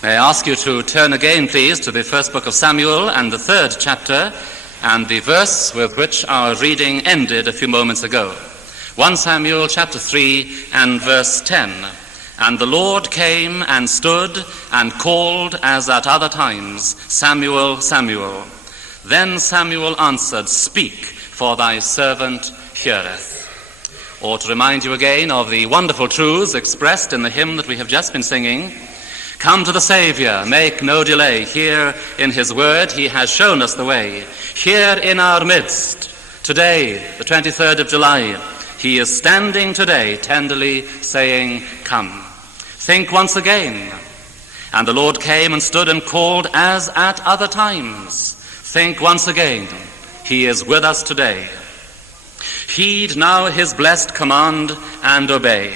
May I ask you to turn again, please, to the first book of Samuel and the 3rd chapter, and the verse with which our reading ended a few moments ago. 1 Samuel chapter 3 and verse 10. And the Lord came and stood and called as at other times, Samuel, Samuel. Then Samuel answered, Speak, for thy servant heareth. Or to remind you again of the wonderful truths expressed in the hymn that we have just been singing, come to the Saviour, make no delay. Here in his word he has shown us the way. Here in our midst, today, the 23rd of July, he is standing today tenderly saying, Come. Think once again. And the Lord came and stood and called as at other times. Think once again. He is with us today. Heed now his blessed command and obey.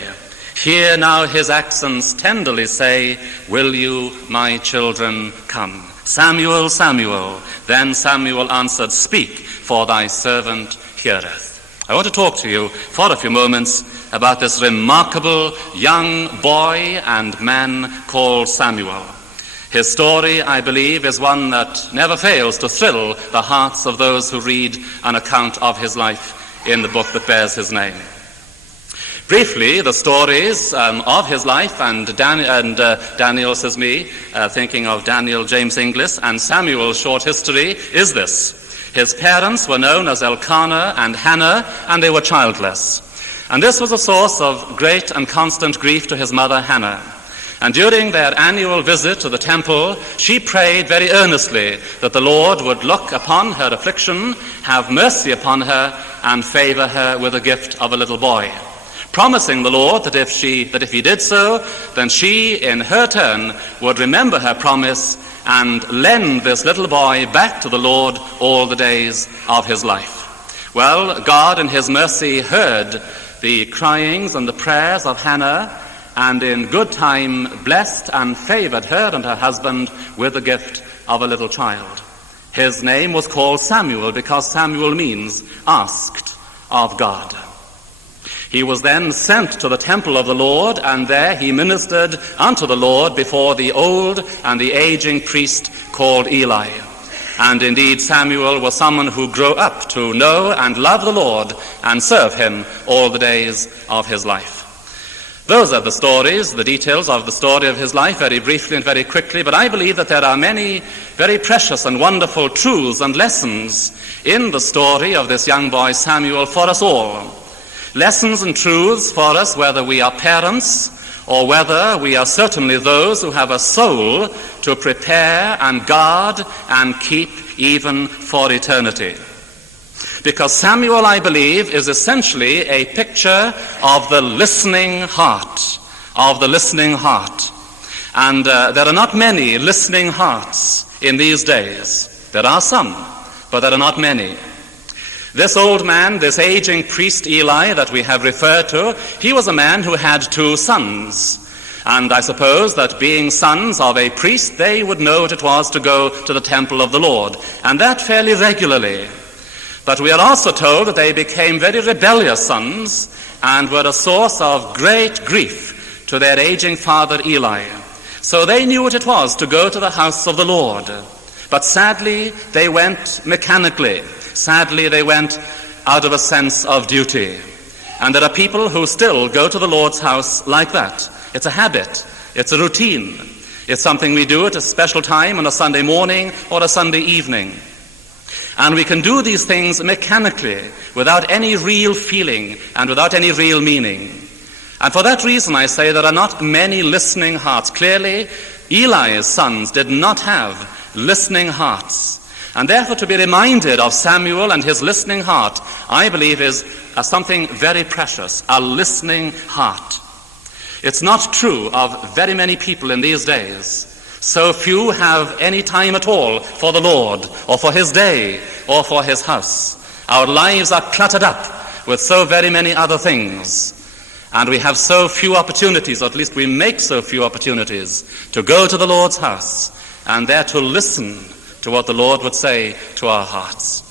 Hear now his accents tenderly say, Will you, my children, come? Samuel, Samuel. Then Samuel answered, Speak, for thy servant heareth. I want to talk to you for a few moments about this remarkable young boy and man called Samuel. His story, I believe, is one that never fails to thrill the hearts of those who read an account of his life in the book that bears his name. Briefly, the stories of his life, and Daniel says me, thinking of Daniel James Inglis, and Samuel's short history is this. His parents were known as Elkanah and Hannah, and they were childless. And this was a source of great and constant grief to his mother Hannah. And during their annual visit to the temple, she prayed very earnestly that the Lord would look upon her affliction, have mercy upon her, and favor her with a gift of a little boy, promising the Lord that if he did so, then she, in her turn, would remember her promise and lend this little boy back to the Lord all the days of his life. Well, God in his mercy heard the cryings and the prayers of Hannah, and in good time blessed and favored her and her husband with the gift of a little child. His name was called Samuel because Samuel means asked of God. He was then sent to the temple of the Lord, and there he ministered unto the Lord before the old and the aging priest called Eli. And indeed Samuel was someone who grew up to know and love the Lord and serve him all the days of his life. Those are the stories, the details of the story of his life, very briefly and very quickly, but I believe that there are many very precious and wonderful truths and lessons in the story of this young boy Samuel for us all. Lessons and truths for us, whether we are parents or whether we are certainly those who have a soul to prepare and guard and keep even for eternity. Because Samuel, I believe, is essentially a picture of the listening heart, And there are not many listening hearts in these days. There are some, but there are not many. This old man, this aging priest Eli that we have referred to, he was a man who had 2 sons. And I suppose that being sons of a priest, they would know what it was to go to the temple of the Lord, and that fairly regularly. But we are also told that they became very rebellious sons and were a source of great grief to their aging father Eli. So they knew what it was to go to the house of the Lord. But sadly, they went mechanically. Sadly, they went out of a sense of duty. And there are people who still go to the Lord's house like that. It's a habit. It's a routine. It's something we do at a special time on a Sunday morning or a Sunday evening. And we can do these things mechanically, without any real feeling and without any real meaning. And for that reason, I say there are not many listening hearts. Clearly, Eli's sons did not have listening hearts. And therefore, to be reminded of Samuel and his listening heart, I believe is something very precious, a listening heart. It's not true of very many people in these days. So few have any time at all for the Lord, or for his day, or for his house. Our lives are cluttered up with so very many other things. And we have so few opportunities, or at least we make so few opportunities, to go to the Lord's house and there to listen to what the Lord would say to our hearts.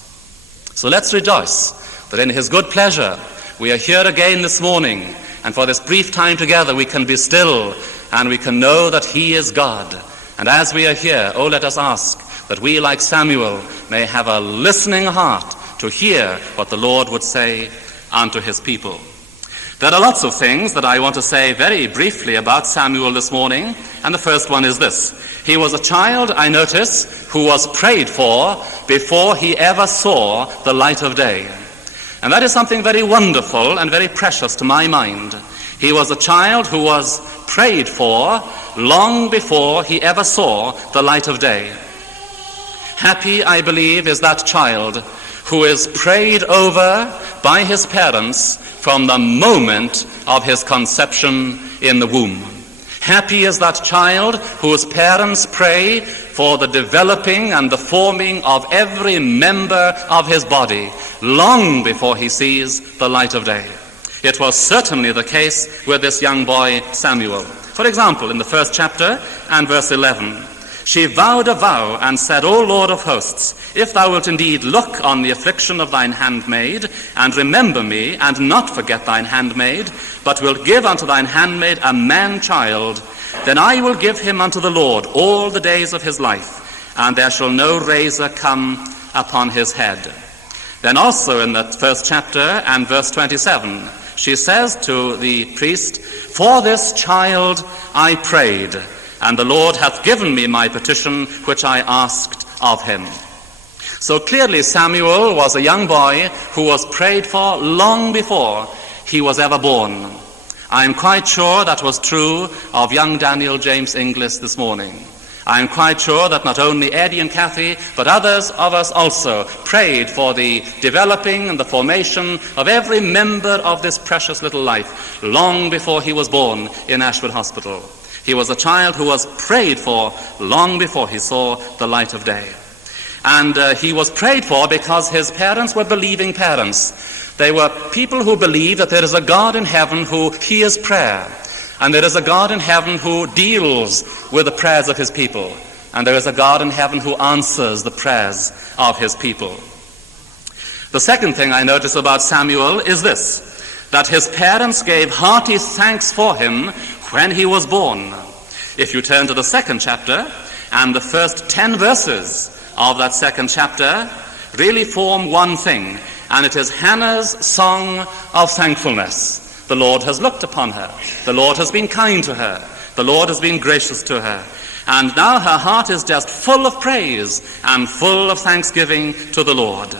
So let's rejoice that in his good pleasure we are here again this morning, and for this brief time together we can be still and we can know that he is God And as we are here, oh, let us ask that we, like Samuel, may have a listening heart to hear what the Lord would say unto his people. There are lots of things that I want to say very briefly about Samuel this morning, and the first one is this. He was a child, I notice, who was prayed for before he ever saw the light of day. And that is something very wonderful and very precious to my mind. He was a child who was prayed for long before he ever saw the light of day. Happy, I believe, is that child who is prayed over by his parents from the moment of his conception in the womb. Happy is that child whose parents pray for the developing and the forming of every member of his body long before he sees the light of day. It was certainly the case with this young boy Samuel. For example, in the first chapter and verse 11, she vowed a vow and said, O Lord of hosts, if thou wilt indeed look on the affliction of thine handmaid, and remember me, and not forget thine handmaid, but wilt give unto thine handmaid a man-child, then I will give him unto the Lord all the days of his life, and there shall no razor come upon his head. Then also in that first chapter and verse 27, she says to the priest, For this child I prayed, and the Lord hath given me my petition which I asked of him. So clearly Samuel was a young boy who was prayed for long before he was ever born. I am quite sure that was true of young Daniel James Inglis this morning. I am quite sure that not only Eddie and Kathy, but others of us also prayed for the developing and the formation of every member of this precious little life long before he was born in Ashford Hospital. He was a child who was prayed for long before he saw the light of day. And he was prayed for because his parents were believing parents. They were people who believe that there is a God in heaven who hears prayer. And there is a God in heaven who deals with the prayers of his people. And there is a God in heaven who answers the prayers of his people. The second thing I notice about Samuel is this, that his parents gave hearty thanks for him when he was born. If you turn to the second chapter, and the first 10 verses of that second chapter really form one thing, and it is Hannah's song of thankfulness. The Lord has looked upon her. The Lord has been kind to her. The Lord has been gracious to her. And now her heart is just full of praise and full of thanksgiving to the Lord.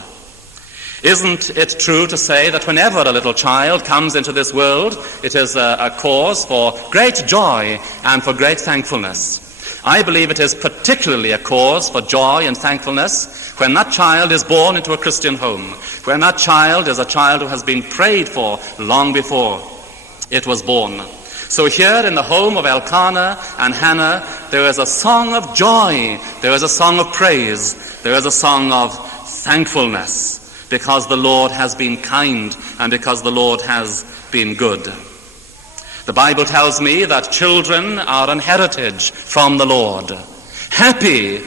Isn't it true to say that whenever a little child comes into this world, it is a cause for great joy and for great thankfulness? I believe it is particularly a cause for joy and thankfulness when that child is born into a Christian home, when that child is a child who has been prayed for long before it was born. So here in the home of Elkanah and Hannah, there is a song of joy, there is a song of praise, there is a song of thankfulness, because the Lord has been kind and because the Lord has been good. The Bible tells me that children are an heritage from the Lord. Happy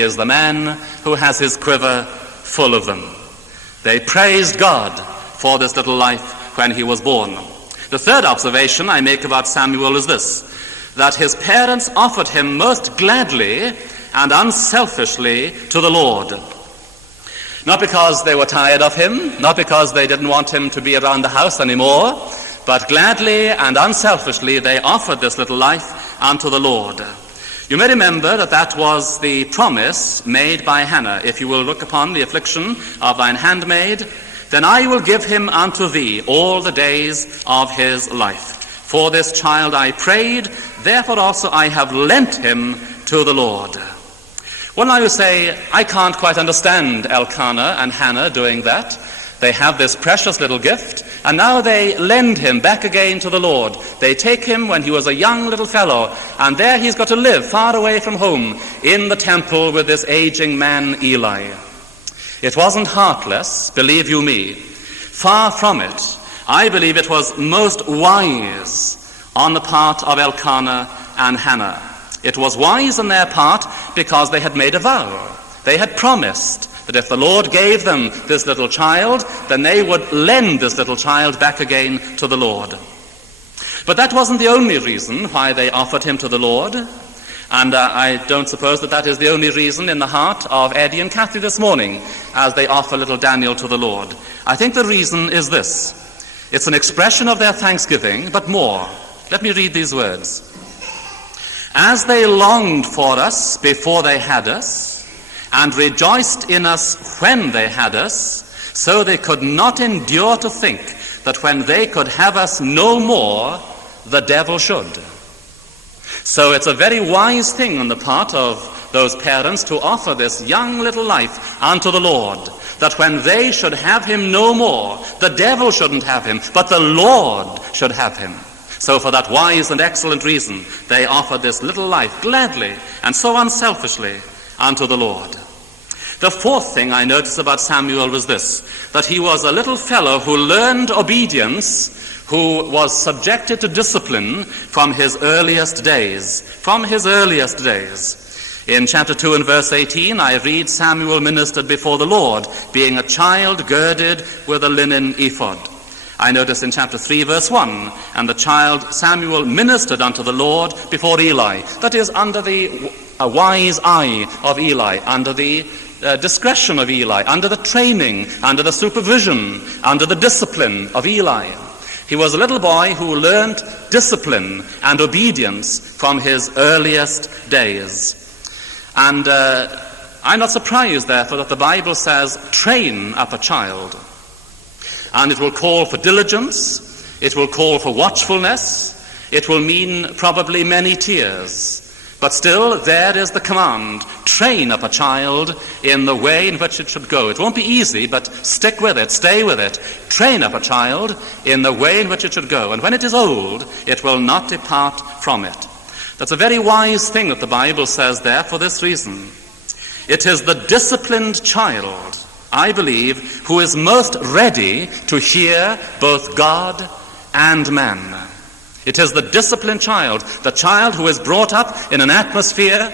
is the man who has his quiver full of them. They praised God for this little life when he was born. The third observation I make about Samuel is this, that his parents offered him most gladly and unselfishly to the Lord. Not because they were tired of him, not because they didn't want him to be around the house anymore, but gladly and unselfishly they offered this little life unto the Lord. You may remember that that was the promise made by Hannah. If you will look upon the affliction of thine handmaid, then I will give him unto thee all the days of his life. For this child I prayed, therefore also I have lent him to the Lord. Well, now you say, I can't quite understand Elkanah and Hannah doing that. They have this precious little gift, and now they lend him back again to the Lord. They take him when he was a young little fellow, and there he's got to live far away from home in the temple with this aging man Eli. It wasn't heartless, believe you me. Far from it. I believe it was most wise on the part of Elkanah and Hannah. It was wise on their part because they had made a vow. They had promised that if the Lord gave them this little child, then they would lend this little child back again to the Lord. But that wasn't the only reason why they offered him to the Lord. And I don't suppose that is the only reason in the heart of Eddie and Kathy this morning as they offer little Daniel to the Lord. I think the reason is this. It's an expression of their thanksgiving, but more. Let me read these words. As they longed for us before they had us, and rejoiced in us when they had us, so they could not endure to think that when they could have us no more, the devil should. So it's a very wise thing on the part of those parents to offer this young little life unto the Lord, that when they should have him no more, the devil shouldn't have him, but the Lord should have him. So for that wise and excellent reason, they offered this little life gladly and so unselfishly unto the Lord. The fourth thing I noticed about Samuel was this, that he was a little fellow who learned obedience, who was subjected to discipline from his earliest days. From his earliest days. In chapter 2 and verse 18, I read, Samuel ministered before the Lord, being a child girded with a linen ephod. I notice in chapter 3 verse 1, and the child Samuel ministered unto the Lord before Eli. That is, under the wise eye of Eli, under the discretion of Eli, under the training, under the supervision, under the discipline of Eli. He was a little boy who learned discipline and obedience from his earliest days. And I'm not surprised, therefore, that the Bible says, train up a child. And it will call for diligence, it will call for watchfulness, it will mean probably many tears. But still, there is the command, train up a child in the way in which it should go. It won't be easy, but stick with it, stay with it. Train up a child in the way in which it should go. And when it is old, it will not depart from it. That's a very wise thing that the Bible says there for this reason. It is the disciplined child, I believe, who is most ready to hear both God and man. It is the disciplined child, the child who is brought up in an atmosphere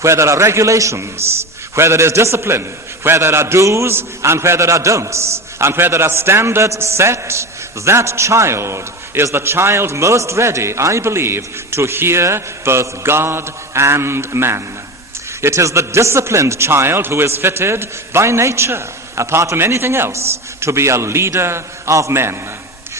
where there are regulations, where there is discipline, where there are do's and where there are don'ts, and where there are standards set. That child is the child most ready, I believe, to hear both God and man. It is the disciplined child who is fitted by nature, apart from anything else, to be a leader of men.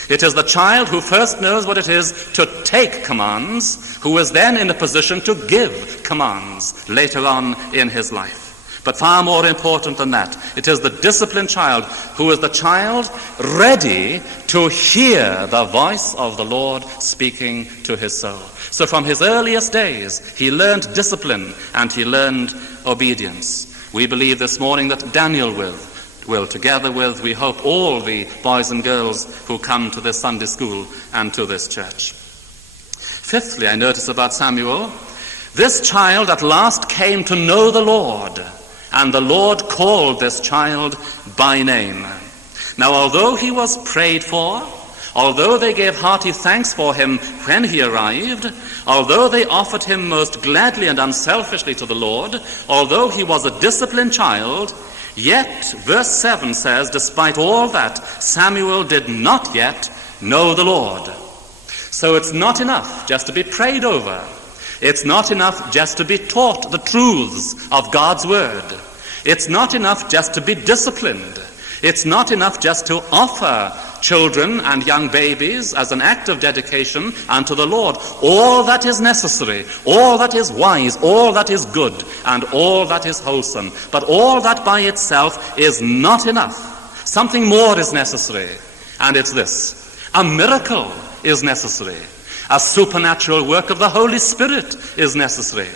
It is the child who first knows what it is to take commands, who is then in a position to give commands later on in his life. But far more important than that, it is the disciplined child who is the child ready to hear the voice of the Lord speaking to his soul. So from his earliest days, he learned discipline and he learned obedience. We believe this morning that Daniel will, together with, we hope, all the boys and girls who come to this Sunday school and to this church. Fifthly, I notice about Samuel, this child at last came to know the Lord, and the Lord called this child by name. Now, although he was prayed for, although they gave hearty thanks for him when he arrived, although they offered him most gladly and unselfishly to the Lord, although he was a disciplined child, yet, verse 7 says, despite all that, Samuel did not yet know the Lord. So it's not enough just to be prayed over. It's not enough just to be taught the truths of God's word. It's not enough just to be disciplined. It's not enough just to offer children and young babies as an act of dedication unto the Lord. All that is necessary, all that is wise, all that is good, and all that is wholesome. But all that by itself is not enough. Something more is necessary, and it's this. A miracle is necessary. A supernatural work of the Holy Spirit is necessary.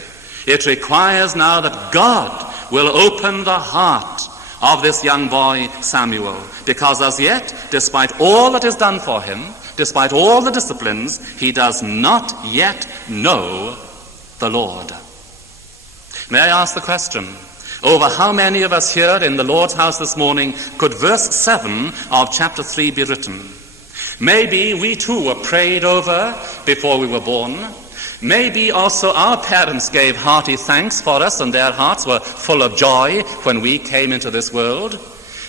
It requires now that God will open the heart of this young boy Samuel, because as yet, despite all that is done for him, despite all the disciplines, he does not yet know the Lord. May I ask the question, over how many of us here in the Lord's house this morning could verse 7 of chapter 3 be written? Maybe we too were prayed over before we were born. Maybe also our parents gave hearty thanks for us and their hearts were full of joy when we came into this world.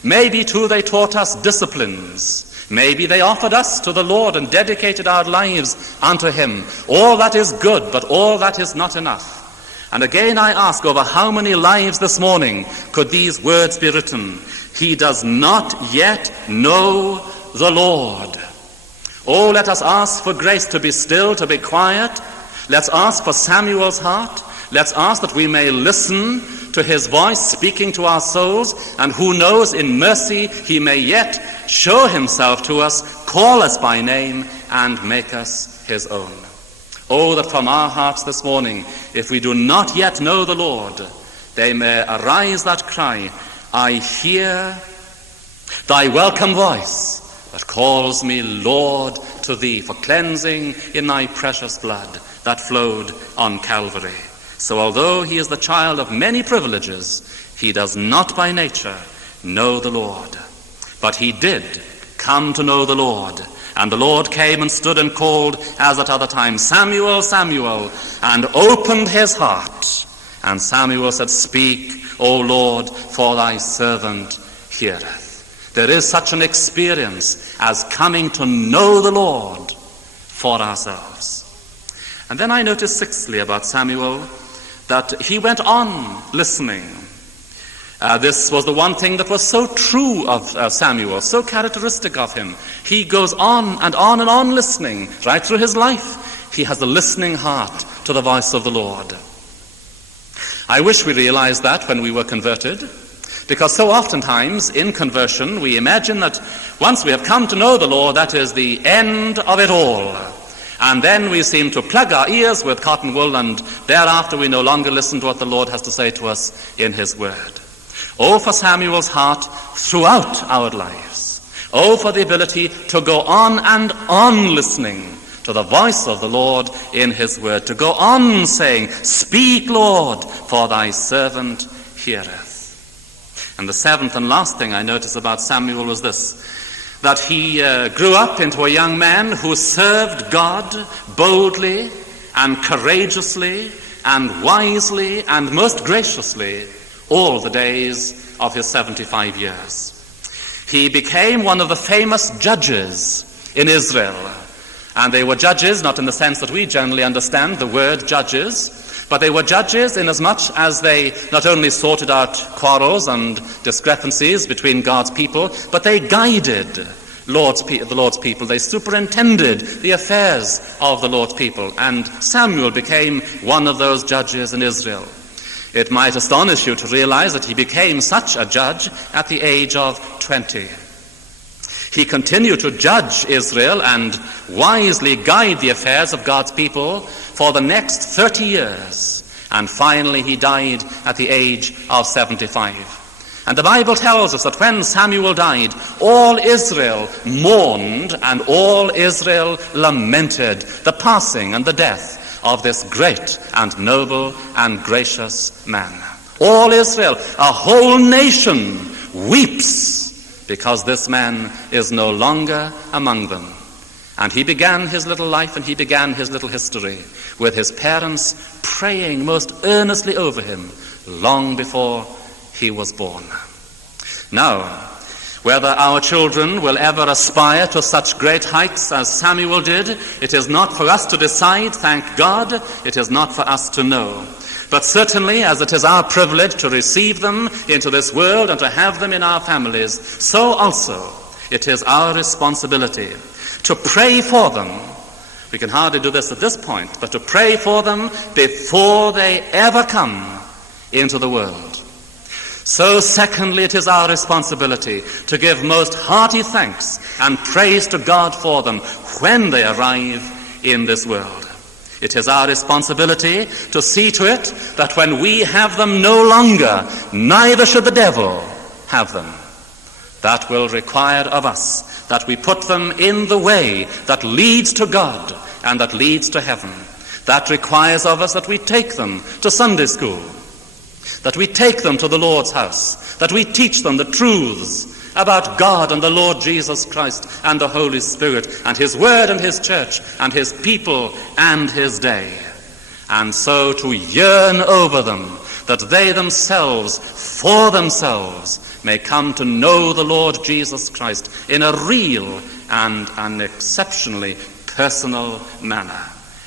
Maybe too they taught us disciplines. Maybe they offered us to the Lord and dedicated our lives unto him. All that is good, but all that is not enough. And again I ask, over how many lives this morning could these words be written? He does not yet know the Lord. Oh, let us ask for grace to be still, to be quiet. Let's ask for Samuel's heart. Let's ask that we may listen to his voice speaking to our souls, and who knows, in mercy he may yet show himself to us, call us by name, and make us his own. Oh, that from our hearts this morning, if we do not yet know the Lord, they may arise that cry, I hear thy welcome voice that calls me, Lord, to thee for cleansing in thy precious blood that flowed on Calvary. So although he is the child of many privileges, he does not by nature know the Lord. But he did come to know the Lord. And the Lord came and stood and called, as at other times, Samuel, Samuel, and opened his heart. And Samuel said, Speak, O Lord, for thy servant heareth. There is such an experience as coming to know the Lord for ourselves. And then I noticed sixthly about Samuel that he went on listening. This was the one thing that was so true of Samuel, so characteristic of him. He goes on and on and on listening right through his life. He has a listening heart to the voice of the Lord. I wish we realized that when we were converted, because so oftentimes in conversion we imagine that once we have come to know the Lord, that is the end of it all. And then we seem to plug our ears with cotton wool, and thereafter we no longer listen to what the Lord has to say to us in his word. Oh, for Samuel's heart throughout our lives. Oh, for the ability to go on and on listening to the voice of the Lord in his word, to go on saying, Speak, Lord, for thy servant heareth. And the seventh and last thing I notice about Samuel was this, that he grew up into a young man who served God boldly and courageously and wisely and most graciously all the days of his 75 years. He became one of the famous judges in Israel. And they were judges not in the sense that we generally understand the word judges, but they were judges inasmuch as they not only sorted out quarrels and discrepancies between God's people, but they guided the Lord's people. They superintended the affairs of the Lord's people. And Samuel became one of those judges in Israel. It might astonish you to realize that he became such a judge at the age of 20. He continued to judge Israel and wisely guide the affairs of God's people for the next 30 years. And finally he died at the age of 75. And the Bible tells us that when Samuel died, all Israel mourned and all Israel lamented the passing and the death of this great and noble and gracious man. All Israel, a whole nation, weeps because this man is no longer among them. And he began his little life and he began his little history with his parents praying most earnestly over him long before he was born. Now, whether our children will ever aspire to such great heights as Samuel did, it is not for us to decide, thank God. It is not for us to know. But certainly, as it is our privilege to receive them into this world and to have them in our families, so also it is our responsibility to pray for them. We can hardly do this at this point, but to pray for them before they ever come into the world. So secondly, it is our responsibility to give most hearty thanks and praise to God for them when they arrive in this world. It is our responsibility to see to it that when we have them no longer, neither should the devil have them. That will require of us that we put them in the way that leads to God and that leads to heaven. That requires of us that we take them to Sunday school, that we take them to the Lord's house, that we teach them the truths about God and the Lord Jesus Christ and the Holy Spirit and his word and his church and his people and his day. And so to yearn over them that they themselves, for themselves, may come to know the Lord Jesus Christ in a real and an exceptionally personal manner.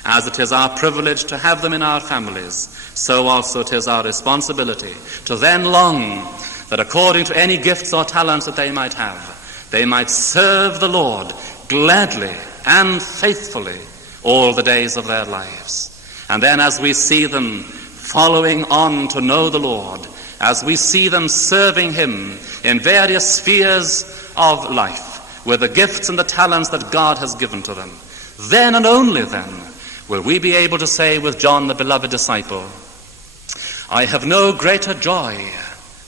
As it is our privilege to have them in our families, so also it is our responsibility to then long that according to any gifts or talents that they might have, they might serve the Lord gladly and faithfully all the days of their lives. And then as we see them following on to know the Lord, as we see them serving him in various spheres of life with the gifts and the talents that God has given to them, then and only then will we be able to say with John, the beloved disciple, I have no greater joy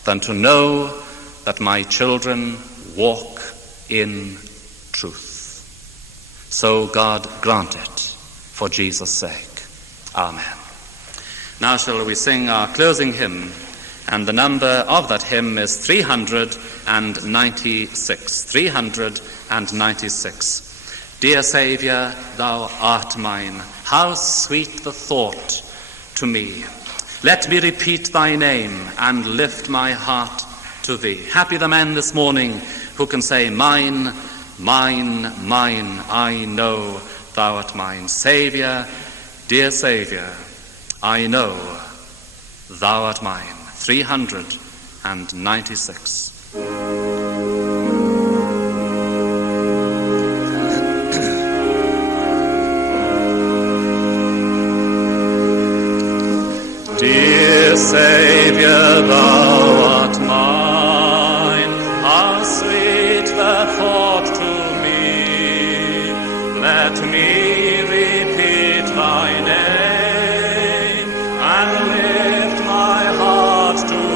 than to know that my children walk in truth. So God grant it for Jesus' sake. Amen. Now shall we sing our closing hymn, and the number of that hymn is 396. 396. Dear Saviour, thou art mine, how sweet the thought to me. Let me repeat thy name and lift my heart to thee. Happy the man this morning who can say, mine, mine, mine, I know thou art mine. Saviour, dear Saviour, I know thou art mine. 396. Dear Saviour, thou art mine, how sweet the thought to me. Let me repeat thy name and lift my heart to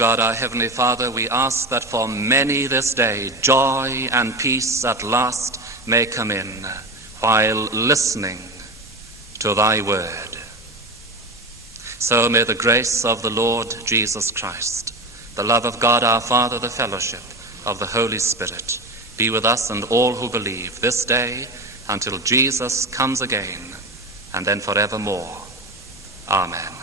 God, our Heavenly Father, we ask that for many this day joy and peace at last may come in. while listening to thy word. So may the grace of the Lord Jesus Christ, the love of God our Father, the fellowship of the Holy Spirit, be with us and all who believe this day until Jesus comes again, and then forevermore. Amen.